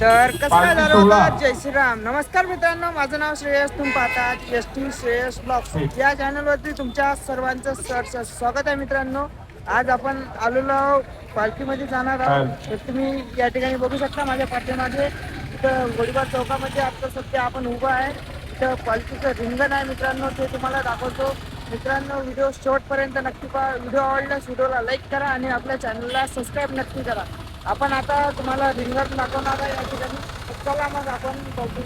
तर कसं काय झालं. होतं? जय श्रीराम. नमस्कार मित्रांनो माझं नाव श्रेयस तुम्ही पाहतात एस टी श्रेयस ब्लॉग्स. या चॅनलवरती तुमच्या सर्वांचं सरस स्वागत आहे मित्रांनो. आज आपण आलेलो पालखीमध्ये जाणार आहोत. तर तुम्ही या ठिकाणी बघू शकता माझ्या पाठीमागे. इथं गोडीबार चौकामध्ये आता सध्या आपण उभं आहे. इथं पालखीचं रिंगण आहे मित्रांनो ते तुम्हाला दाखवतो. मित्रांनो व्हिडिओ शेवटपर्यंत नक्की पहा. व्हिडिओ आवडल्यास व्हिडिओला लाईक करा आणि आपल्या चॅनलला सबस्क्राईब नक्की करा. आपण आता तुम्हाला रिंगण दाखवणार आहे या ठिकाणी. चला मग आपण बघू.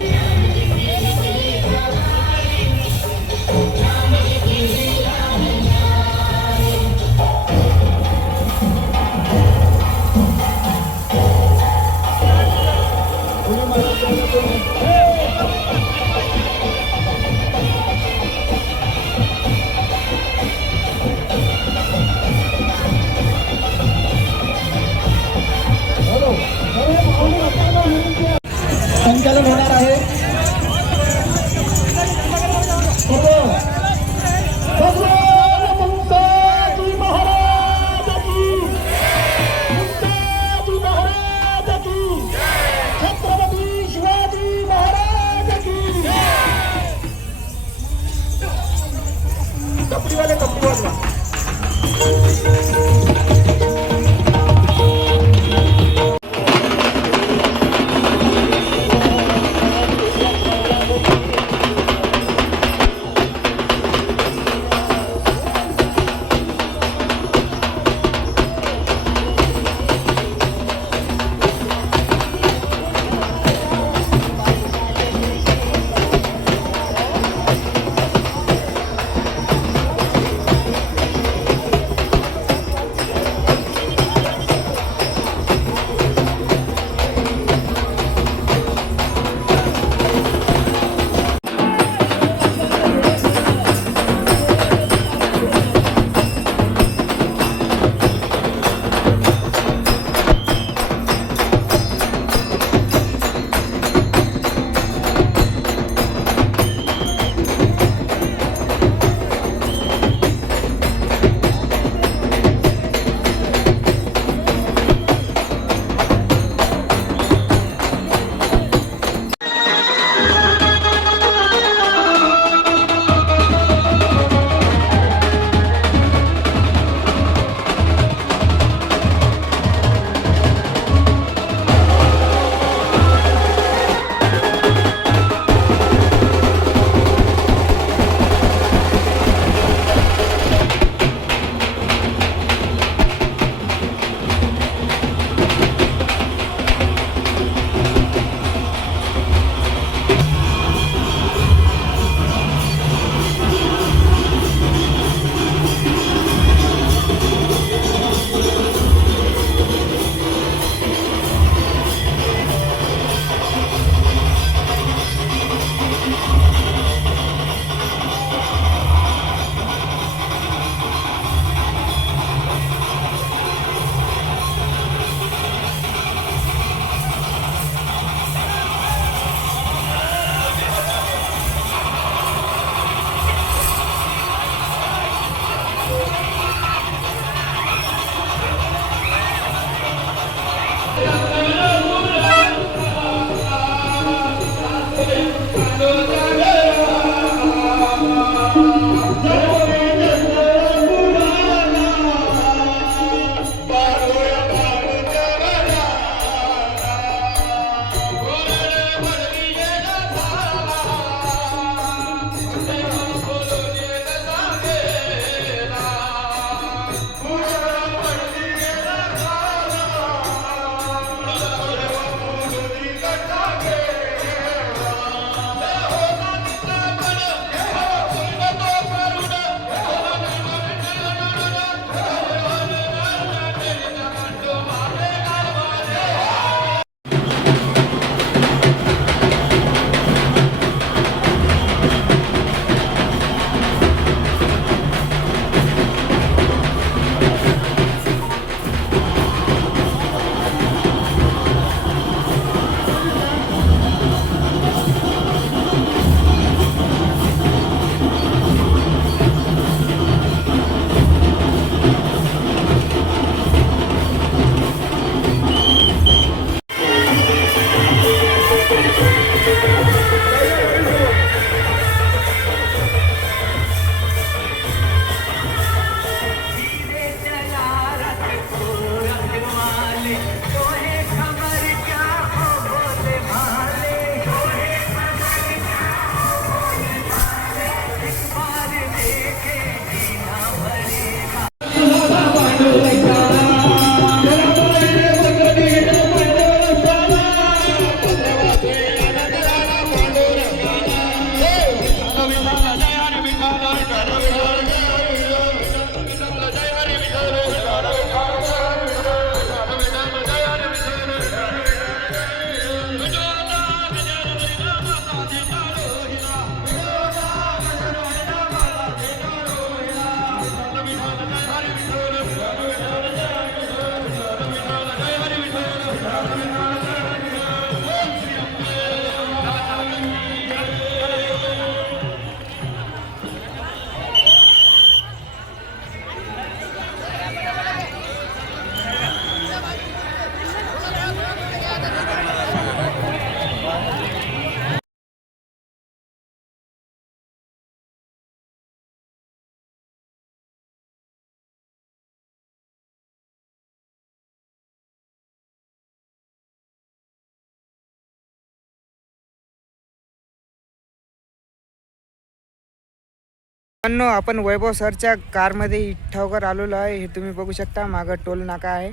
मित्रांनो आपण वैभव सरच्या कारमध्ये इठावकर आलेलो आहे. हे तुम्ही बघू शकता मागं टोल नाका आहे.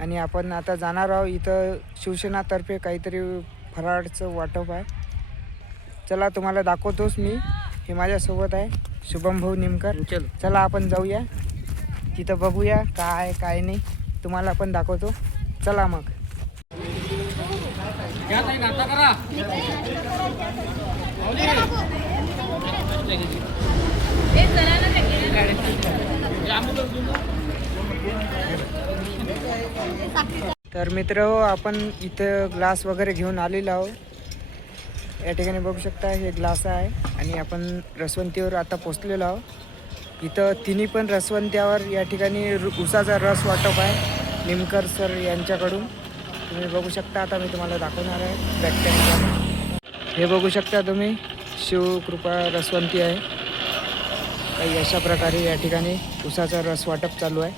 आणि आपण आता जाणार आहोत इथं शिवसेनातर्फे काहीतरी फराळचं वाटप आहे. चला तुम्हाला दाखवतोच मी. हे माझ्यासोबत आहे. शुभम भाऊ निमकर. चला. आपण जाऊया. तिथं बघूया काय आहे काय नाही. तुम्हाला पण दाखवतो. चला मग. तर मित्र हो आपण इथं ग्लास वगैरे घेऊन आलेलो आहोत. या ठिकाणी बघू शकता हे ग्लास आहे आणि आपण रसवंतीवर आता पोचलेलो आहोत. इथं तिन्ही पण रसवंत्यावर या ठिकाणी रु- उसाचा रस वाटप आहे निमकर सर यांच्याकडून. तुम्ही बघू शकता आता मी तुम्हाला दाखवणार आहे. बॅक हे बघू शकता तुम्ही शिवकृपा रसवंती आहे. काही अशा प्रकारे या ठिकाणी उसाचा रस वाटप चालू आहे.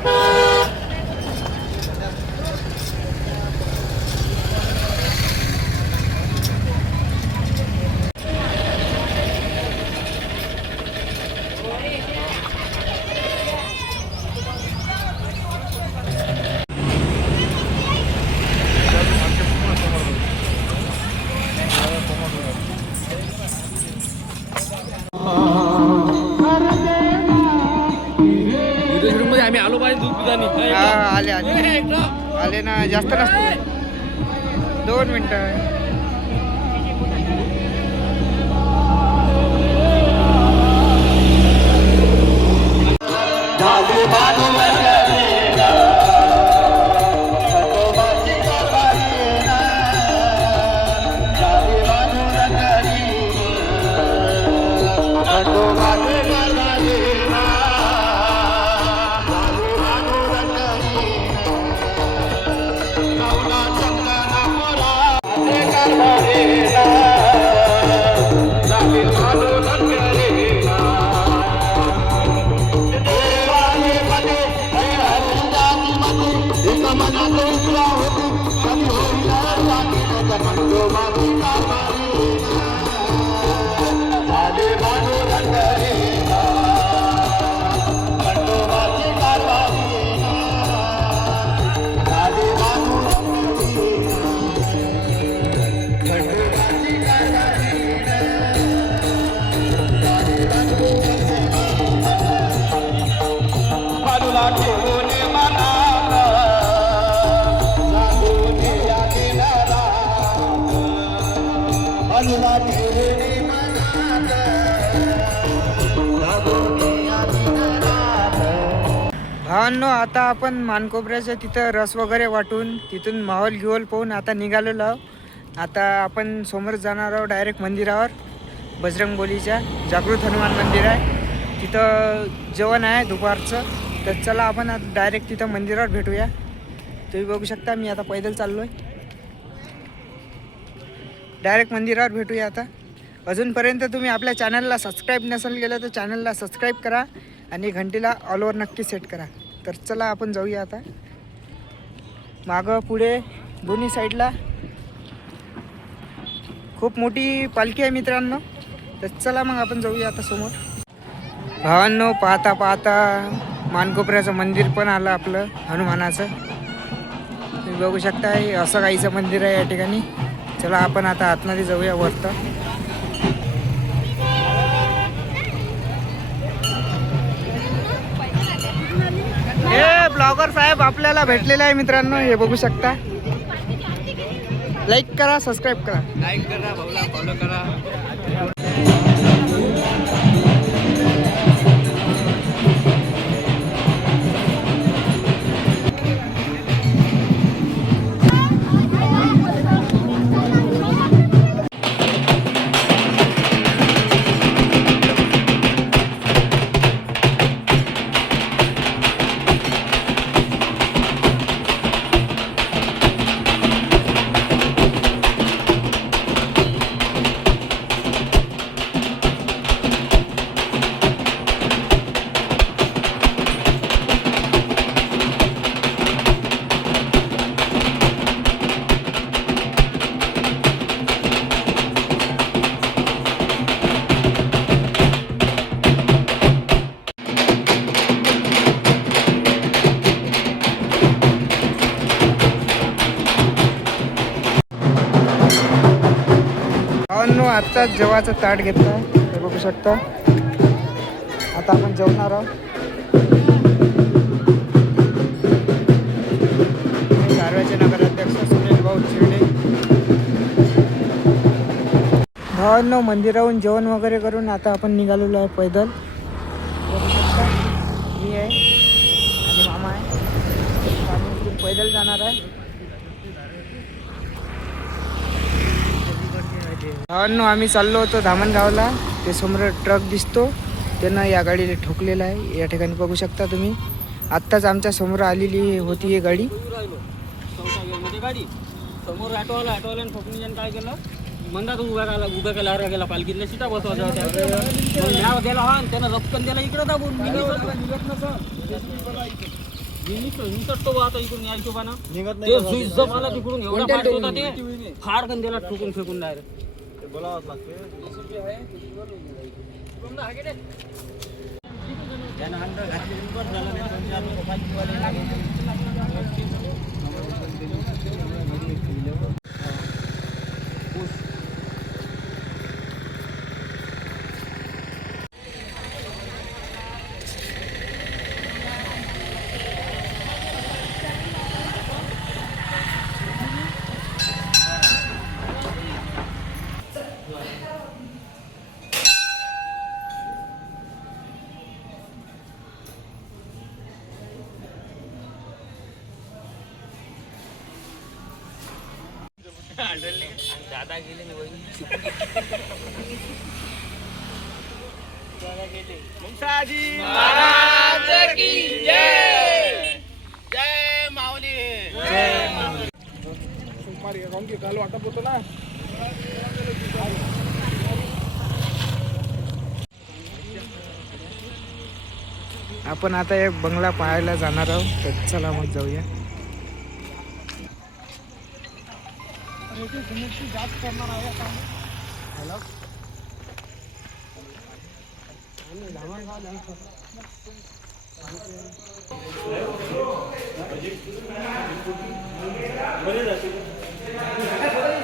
मध्ये आले आले ना जास्त नसते दोन मिनटं देवाने भावांनो आता आपण मानकोपऱ्याच्या तिथं रस वगैरे वाटून तिथून माहोल गिहोल पाहून आता निघालेलो आहोत. आता आपण समोर जाणार आहोत डायरेक्ट मंदिरावर बजरंगबोलीच्या जागृत हनुमान मंदिर आहे. तिथं जेवण आहे दुपारचं. तर चला आपण आता डायरेक्ट तिथं मंदिरावर भेटूया. तुम्ही बघू शकता मी आता पैदल चाललो आहे डायरेक्ट मंदिरावर भेटूया आता. अजूनपर्यंत तुम्ही आपल्या चॅनलला सबस्क्राईब नसेल केलं तर चॅनलला सबस्क्राईब करा आणि घंटीला ऑलवर नक्की सेट करा. तर चला आपण जाऊया आता. मागं पुढे दोन्ही साईडला. खूप मोठी पालखी आहे मित्रांनो. तर चला मग आपण जाऊया आता समोर. भावांनो पाहता पाहता मानकोपऱ्याचं मंदिर पण आलं आपलं हनुमानाचं. तुम्ही बघू शकता असं काहीचं मंदिर आहे या ठिकाणी. चला आपण आता आतमध्ये जाऊया वरतं हे ब्लॉगर साहेब आपल्याला भेटलेले आहे मित्रांनो हे बघू शकता. लाईक करा सबस्क्राईब करा. लाईक करा भाऊला फॉलो करा. आजचा जेवाचा ताट घेतला हे बघू शकता. आता आपण जेवणार आहोत. मी नगराध्यक्ष सुनील भाऊ चिरडे. भावांनो मंदिराहून जेवण वगैरे करून आता आपण निघालेलो आहे पैदल. मी आहे. आणि मामा आहे. पैदल जाणार आहे. भावांनो आम्ही चाललो होतो धामणगावला. ते समोर ट्रक दिसतो. त्यानं या गाडीला ठोकलेलं आहे. या ठिकाणी बघू शकता तुम्ही. आत्ताच आमच्यासमोर आलेली होती ही गाडी. समोर ठोकून काय केलं? मंदात उभा केला गेला पालखीतल्या सीटा बसवायच्या होत्या मग म्याव गेला हा आणि त्यानं रपकन दिला इकडे दाबून. मी निघत मी निघतो. निघतो बा आता इकडून या हिशोबानं. ते स्विच जप आला तिकडून एवढा फाट होता ते. फार गण दिला ठोकून फेकून डायरेक्ट बोलावंच लागते त्यानं अंग घातली पण झालं नाही दादा गेले ना वहिनी? आपण आता एक बंगला पाहायला जाणार आहोत. तर चला मग जाऊया. कृषी सिमेंटची जात करणार आहे आता हॅलो आम्ही धामणगाव लँड बरे जाते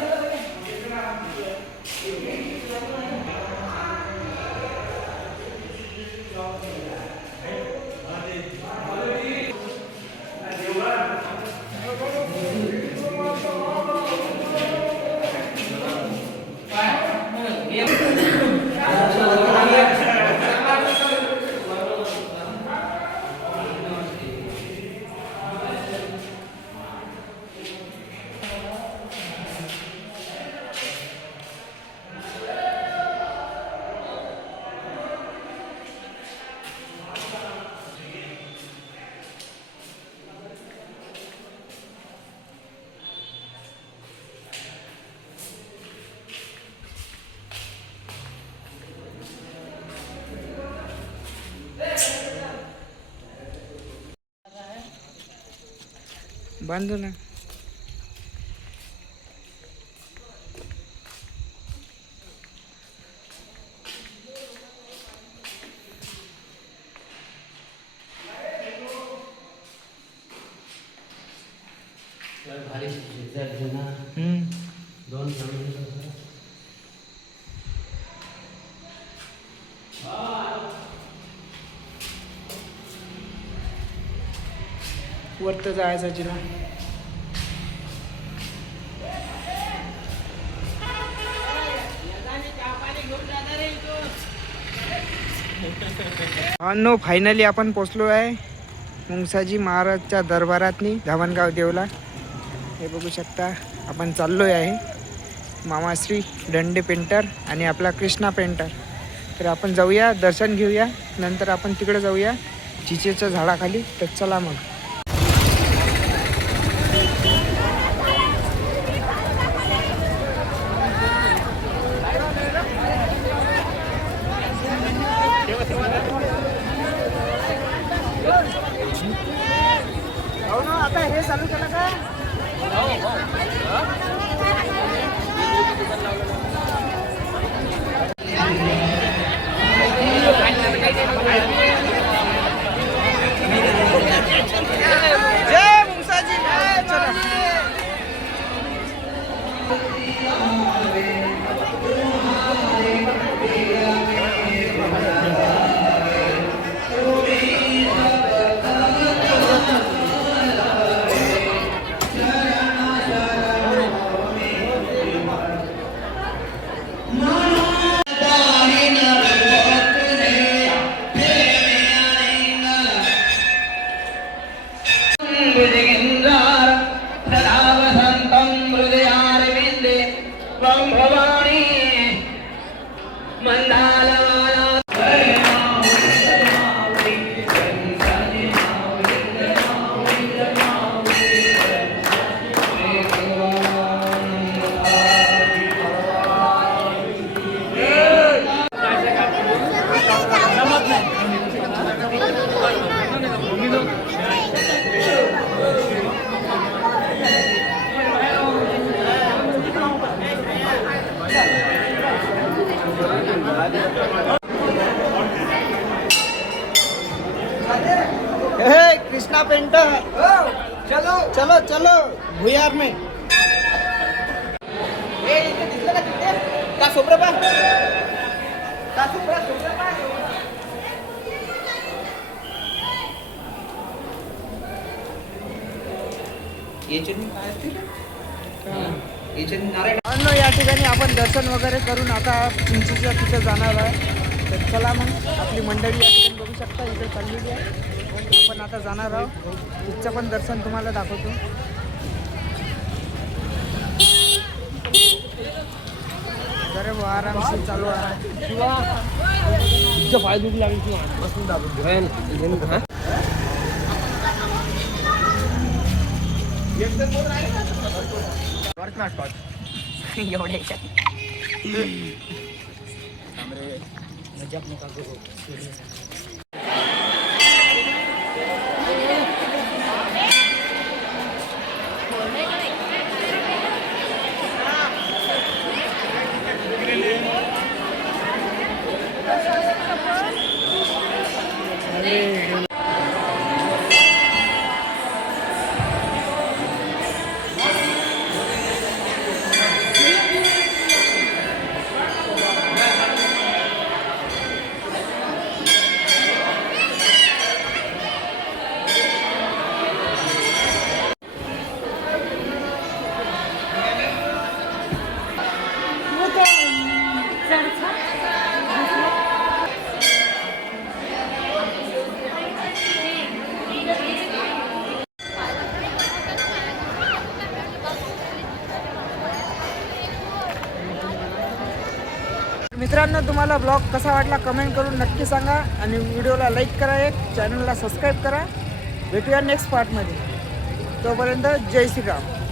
robándola. वरत जायचं जिना नो फायनली आपण पोचलो आहे मुंगसाजी महाराजच्या दरबारातनी धावणगाव देवला. हे बघू शकता आपण चाललोय आहे. मामाश्री दंडे पेंटर आणि आपला कृष्णा पेंटर. तर आपण जाऊया दर्शन घेऊया नंतर आपण तिकडे जाऊया चिचेच्या झाडाखाली. तर चला मग हो ना आता हे चालू केलं का या ठिकाणी आपण दर्शन वगैरे करून आता चिंचीच्या तिथे जाणार आहे. तर चला मग आपली मंडळी या ठिकाणी बघू शकता इथे चाललेली आहे. आपण आता जाणार आहोत. तिथचं पण दर्शन तुम्हाला दाखवतो. अरे वा, आरामशीर चालू आहे. एवढ्या मित्रांनो तुम्हाला ब्लॉग कसा वाटला कमेंट करून नक्की सांगा आणि व्हिडिओला लाईक करा एक चॅनलला सबस्क्राईब करा. भेटूया नेक्स्ट पार्टमध्ये तोपर्यंत जय श्रीराम.